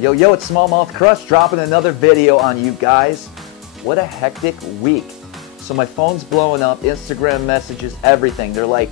Yo, it's SmallmouthCrush dropping another video on you guys. What a hectic week. So my phone's blowing up, Instagram messages, everything. They're like,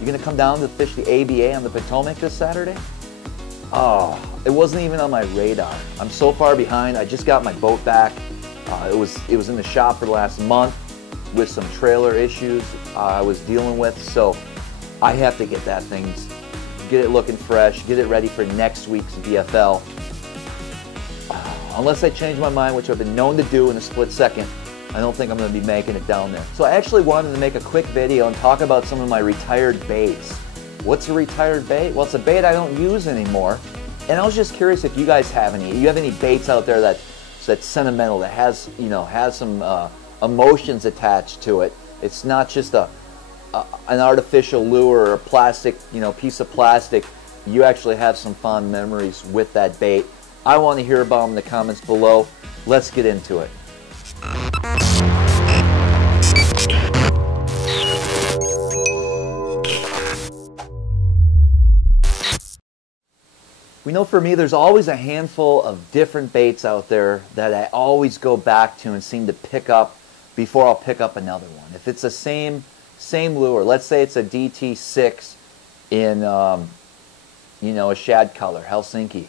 you gonna come down to fish the ABA on the Potomac this Saturday? Oh, it wasn't even on my radar. I'm so far behind. I just got my boat back. It was in the shop for the last month with some trailer issues I was dealing with. So I have to get that thing, get it looking fresh, get it ready for next week's VFL. Unless I change my mind, which I've been known to do in a split second, I don't think I'm going to be making it down there. So I actually wanted to make a quick video and talk about some of my retired baits. What's a retired bait? Well, it's a bait I don't use anymore. And I was just curious if you guys have any. You have any baits out there that's sentimental, that has, has some emotions attached to it. It's not just an artificial lure or a plastic, piece of plastic. You actually have some fond memories with that bait. I want to hear about them in the comments below. Let's get into it. We know for me there's always a handful of different baits out there that I always go back to and seem to pick up before I'll pick up another one. If it's the same lure, let's say it's a DT6 in a shad color, Helsinki.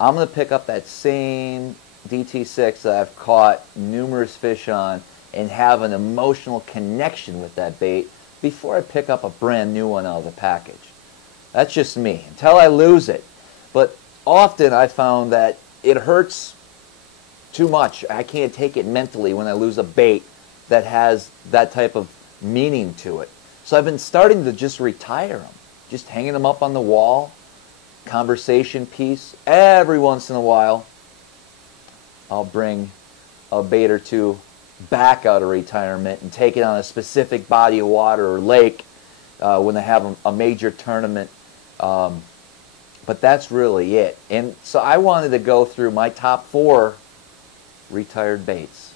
I'm going to pick up that same DT6 that I've caught numerous fish on and have an emotional connection with that bait before I pick up a brand new one out of the package. That's just me, until I lose it. But often I found that it hurts too much. I can't take it mentally when I lose a bait that has that type of meaning to it. So I've been starting to just retire them, just hanging them up on the wall. Conversation piece. Every once in a while I'll bring a bait or two back out of retirement and take it on a specific body of water or lake when they have a major tournament, but that's really it. And so I wanted to go through my top 4 retired baits.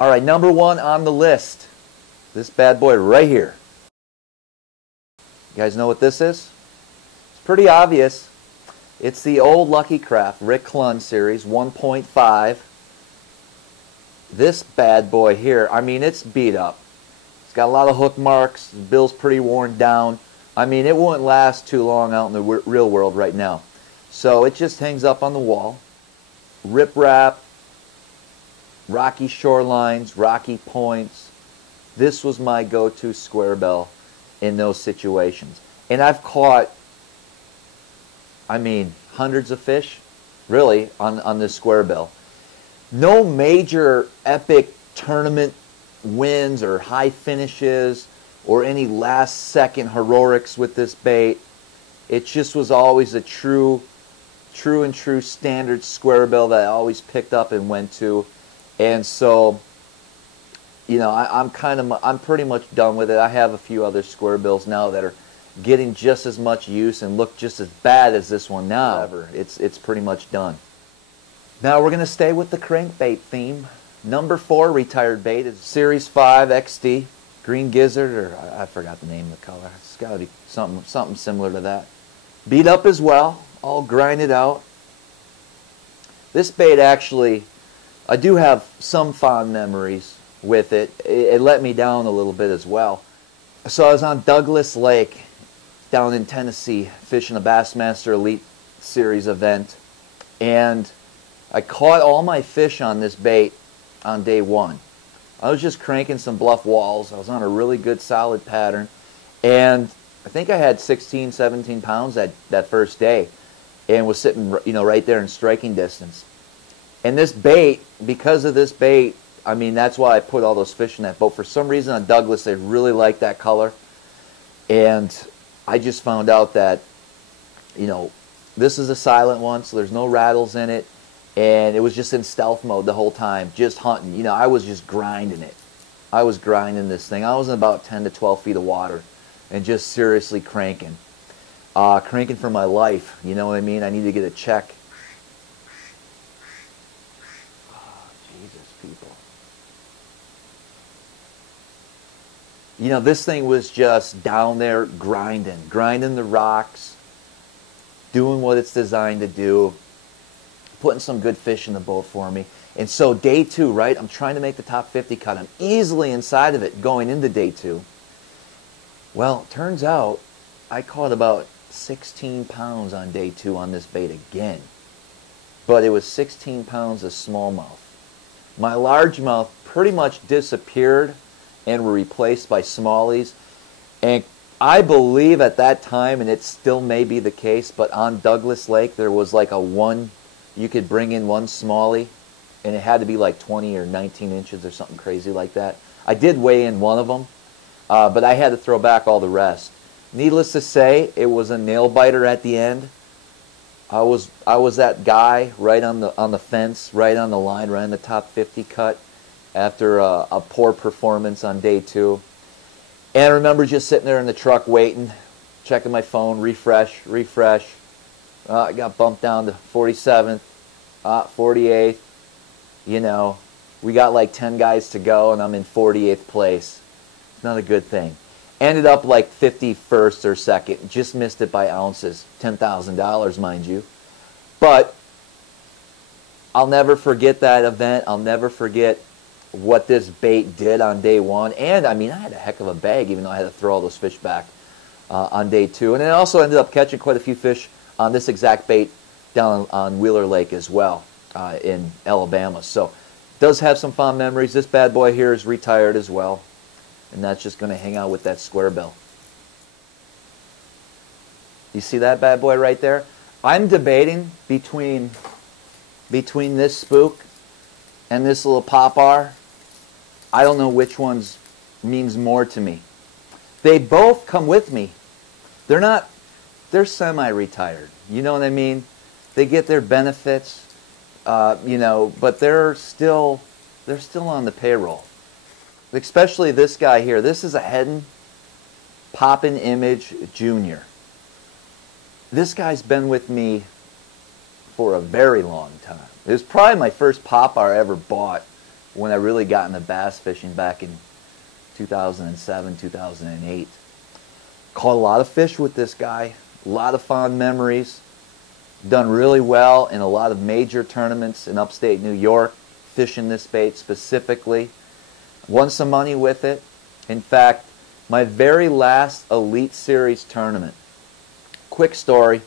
Alright, number 1 on the list, this bad boy right here. You guys know what this is? Pretty obvious. It's the old Lucky Craft Rick Clunn series 1.5. This bad boy here, I mean, it's beat up. It's got a lot of hook marks. The bill's pretty worn down. I mean, it won't last too long out in the real world right now. So it just hangs up on the wall. Rip wrap, rocky shorelines, rocky points. This was my go-to square bill in those situations. And I've caught, I mean, hundreds of fish, really, on this square bill. No major epic tournament wins or high finishes or any last-second heroics with this bait. It just was always a true standard square bill that I always picked up and went to. And so, I'm pretty much done with it. I have a few other square bills now that are getting just as much use and look just as bad as this one now. It's pretty much done. Now we're going to stay with the crankbait theme. Number 4 retired bait is Series 5 XD Green Gizzard, or I forgot the name of the color. It's got to be something similar to that. Beat up as well, all grinded out. This bait actually, I do have some fond memories with it. It let me down a little bit as well. So I was on Douglas Lake down in Tennessee fishing a Bassmaster Elite Series event, and I caught all my fish on this bait on day 1. I was just cranking some bluff walls. I was on a really good solid pattern, and I think I had 16, 17 pounds that first day and was sitting right there in striking distance. And this bait, because of this bait, I mean, that's why I put all those fish in that boat. For some reason on Douglas, they really like that color. And I just found out that, this is a silent one, so there's no rattles in it. And it was just in stealth mode the whole time, just hunting. I was just grinding it. I was grinding this thing. I was in about 10 to 12 feet of water and just seriously cranking. Cranking for my life, you know what I mean? I need to get a check. This thing was just down there grinding the rocks, doing what it's designed to do. putting some good fish in the boat for me. And so day 2, right, I'm trying to make the top 50 cut. I'm easily inside of it going into day 2. Well, turns out I caught about 16 pounds on day 2 on this bait again. But it was 16 pounds of smallmouth. My largemouth pretty much disappeared and were replaced by smallies. And I believe at that time, and it still may be the case, but on Douglas Lake there was like you could bring in one smallie, and it had to be like 20 or 19 inches or something crazy like that. I did weigh in one of them, but I had to throw back all the rest. Needless to say, it was a nail biter at the end. I was that guy right on the fence, right on the line, right on the top 50 cut after a poor performance on day 2. And I remember just sitting there in the truck waiting, checking my phone, refresh. I got bumped down to 47th, 48th. You know, we got like 10 guys to go, and I'm in 48th place. It's not a good thing. Ended up like 51st or 2nd. Just missed it by ounces. $10,000, mind you. But I'll never forget that event. I'll never forget what this bait did on day 1. And, I mean, I had a heck of a bag, even though I had to throw all those fish back on day 2. And then I also ended up catching quite a few fish on this exact bait down on Wheeler Lake as well in Alabama. So, does have some fond memories. This bad boy here is retired as well. And that's just going to hang out with that square bill. You see that bad boy right there? I'm debating between this spook and this little popar. I don't know which one's means more to me. They both come with me. They're semi-retired. You know what I mean? They get their benefits, you know, but they're still on the payroll. Especially this guy here. This is a Hedden Poppin' Image Jr. This guy's been with me for a very long time. It was probably my first popper I ever bought when I really got into bass fishing back in 2007, 2008. Caught a lot of fish with this guy. A lot of fond memories. Done really well in a lot of major tournaments in upstate New York. Fishing this bait specifically. Won some money with it. In fact, my very last Elite Series tournament. Quick story.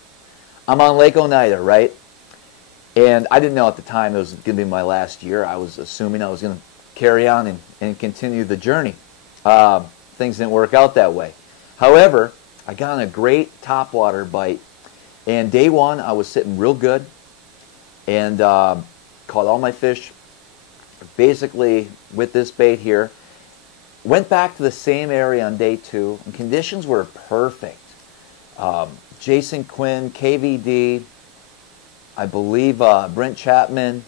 I'm on Lake Oneida, right? And I didn't know at the time it was going to be my last year. I was assuming I was going to carry on and continue the journey. Things didn't work out that way. However, I got on a great topwater bite. And day 1, I was sitting real good. And caught all my fish basically with this bait here. Went back to the same area on day 2, and conditions were perfect. Jason Quinn, KVD, I believe Brent Chapman,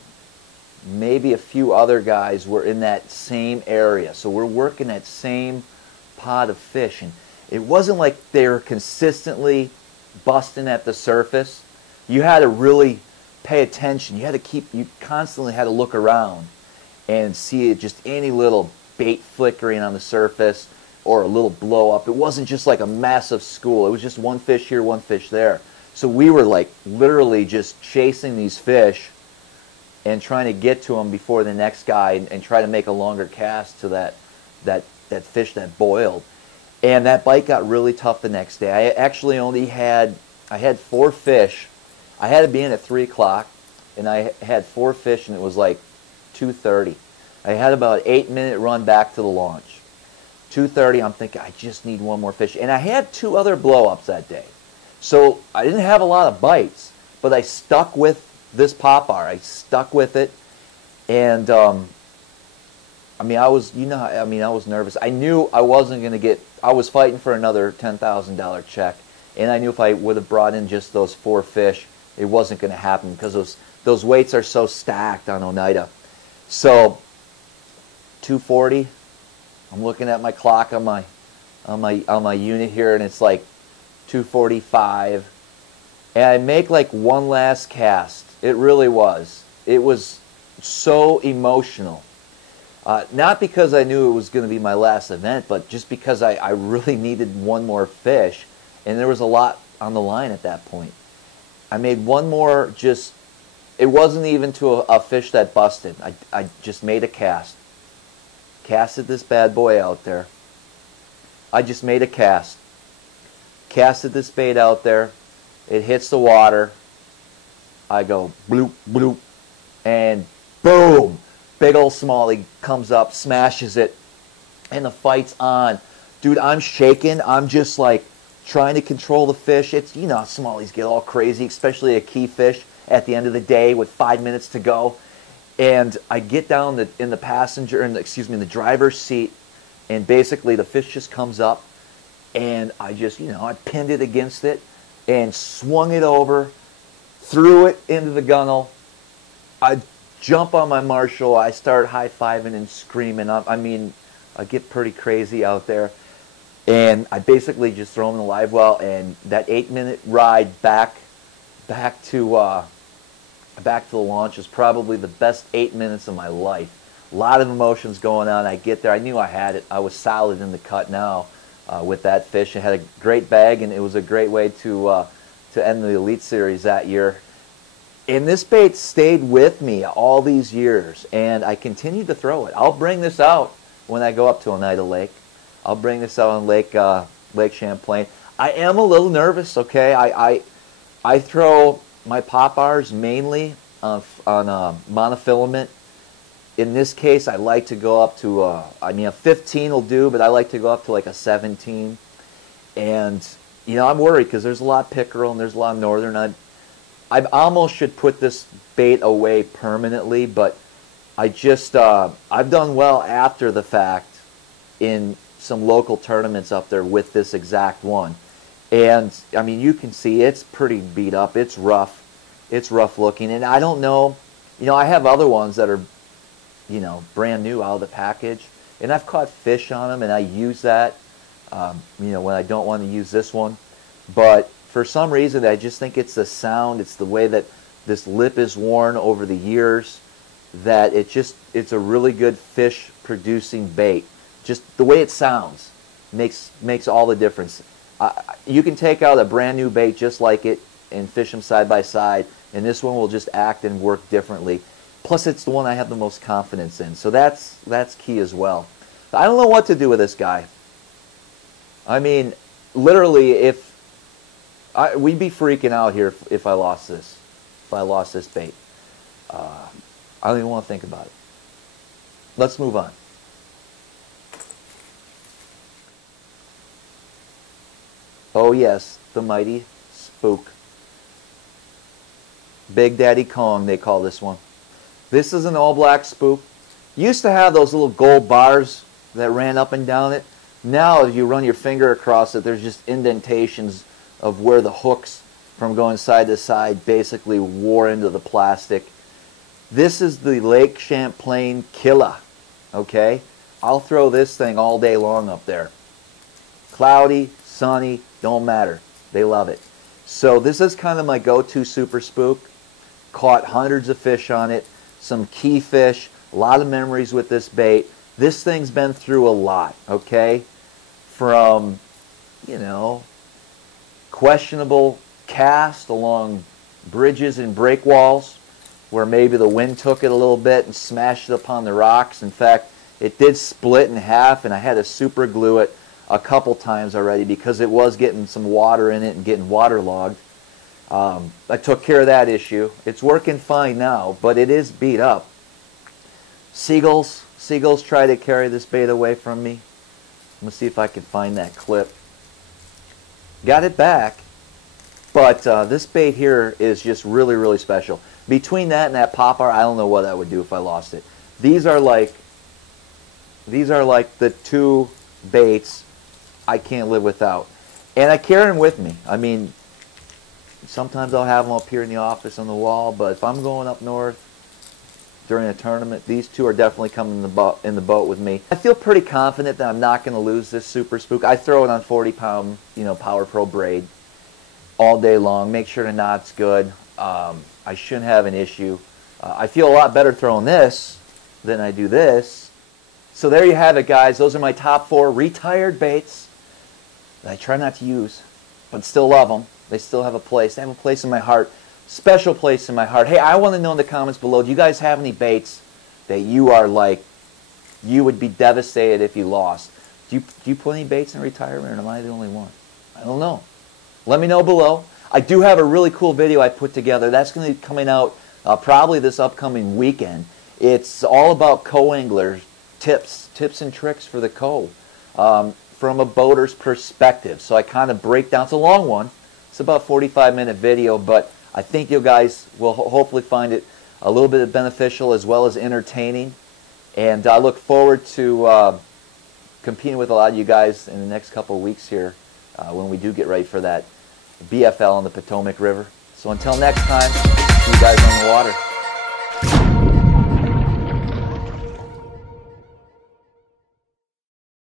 maybe a few other guys were in that same area. So we're working that same pot of fish. And it wasn't like they were consistently busting at the surface. You had to really pay attention. You constantly had to look around and see just any little bait flickering on the surface or a little blow up. It wasn't just like a massive school. It was just one fish here, one fish there. So we were like literally just chasing these fish and trying to get to them before the next guy and try to make a longer cast to that fish that boiled. And that bite got really tough the next day. I actually I had 4 fish. I had to be in at 3 o'clock, and I had 4 fish, and it was like 2:30. I had about an 8-minute run back to the launch. 2:30, I'm thinking, I just need one more fish. And I had 2 other blow-ups that day. So I didn't have a lot of bites, but I stuck with this popper. I stuck with it. And, I was nervous. I knew I wasn't going to get, I was fighting for another $10,000 check. And I knew if I would have brought in just those 4 fish, it wasn't going to happen because those weights are so stacked on Oneida. So 2:40, I'm looking at my clock on my unit here, and it's like 2:45, and I make like one last cast. It really was. It was so emotional. Not because I knew it was going to be my last event, but just because I really needed one more fish, and there was a lot on the line at that point. I made one more just it wasn't even to a fish that busted. I just made a cast. Casted this bad boy out there. I just made a cast. Casted this bait out there. It hits the water. I go bloop, bloop, and boom! Big old smallie comes up, smashes it, and the fight's on. Dude, I'm shaking. I'm just like trying to control the fish. It's, you know, smallies get all crazy, especially a key fish at the end of the day with 5 minutes to go. And I get down in the passenger, in the driver's seat, and basically the fish just comes up, and I just, you know, I pinned it against it and swung it over, threw it into the gunnel. I jump on my Marshall. I start high-fiving and screaming. I mean, I get pretty crazy out there. And I basically just throw him in the live well, and that 8-minute ride back to the launch is probably the best 8 minutes of my life. A lot of emotions going on. I get there. I knew I had it. I was solid in the cut now with that fish. I had a great bag, and it was a great way to end the Elite Series that year. And this bait stayed with me all these years, and I continued to throw it. I'll bring this out when I go up to Oneida Lake. I'll bring this out on Lake Champlain. I am a little nervous, okay? I throw my pop-bars mainly on monofilament. In this case, I like to go up to, I mean, a 15 will do, but I like to go up to like a 17. And, you know, I'm worried because there's a lot of pickerel and there's a lot of northern. I almost should put this bait away permanently, but I just, I've done well after the fact in some local tournaments up there with this exact one. And, I mean, you can see it's pretty beat up. It's rough. It's rough looking. And I don't know, you know, I have other ones that are, you know, brand new out of the package. And I've caught fish on them, and I use that, you know, when I don't want to use this one. But for some reason, I just think it's the sound. It's the way that this lip is worn over the years, that it's a really good fish-producing bait. Just the way it sounds makes all the difference. You can take out a brand new bait just like it and fish them side by side, and this one will just act and work differently. Plus, it's the one I have the most confidence in, so that's key as well. I don't know what to do with this guy. I mean, literally, we'd be freaking out here if I lost this. If I lost this bait, I don't even want to think about it. Let's move on. Oh yes, the mighty spook. Big Daddy Kong, they call this one. This is an all-black spook. Used to have those little gold bars that ran up and down it. Now, if you run your finger across it, there's just indentations of where the hooks from going side to side basically wore into the plastic. This is the Lake Champlain Killer, okay? I'll throw this thing all day long up there. Cloudy, sunny, don't matter. They love it. So this is kind of my go-to super spook. Caught hundreds of fish on it, some key fish, a lot of memories with this bait. This thing's been through a lot, okay? From, you know, questionable cast along bridges and breakwalls where maybe the wind took it a little bit and smashed it upon the rocks. In fact, it did split in half, and I had to super glue it a couple times already because it was getting some water in it and getting waterlogged. I took care of that issue. It's working fine now, but it is beat up. Seagulls try to carry this bait away from me. I'm going to see if I can find that clip. Got it back, but this bait here is just really, really special. Between that and that popper, I don't know what I would do if I lost it. These are like the two baits I can't live without. And I carry them with me. I mean, sometimes I'll have them up here in the office on the wall, but if I'm going up north during a tournament, these two are definitely coming in the boat with me. I feel pretty confident that I'm not going to lose this super spook. I throw it on 40-pound, you know, Power Pro braid all day long. Make sure the knot's good. I shouldn't have an issue. I feel a lot better throwing this than I do this. So there you have it, guys. Those are my top 4 retired baits that I try not to use, but still love them. They still have a place. They have a place in my heart. special place in my heart. Hey, I want to know in the comments below, do you guys have any baits that you are like, you would be devastated if you lost? Do you put any baits in retirement, or am I the only one? I don't know. Let me know below. I do have a really cool video I put together. That's going to be coming out probably this upcoming weekend. It's all about co-anglers, tips and tricks for the co from a boater's perspective. So I kind of break down. It's a long one. It's about a 45-minute video, but I think you guys will hopefully find it a little bit beneficial as well as entertaining. And I look forward to competing with a lot of you guys in the next couple of weeks here when we do get ready for that BFL on the Potomac River. So until next time, see you guys on the water.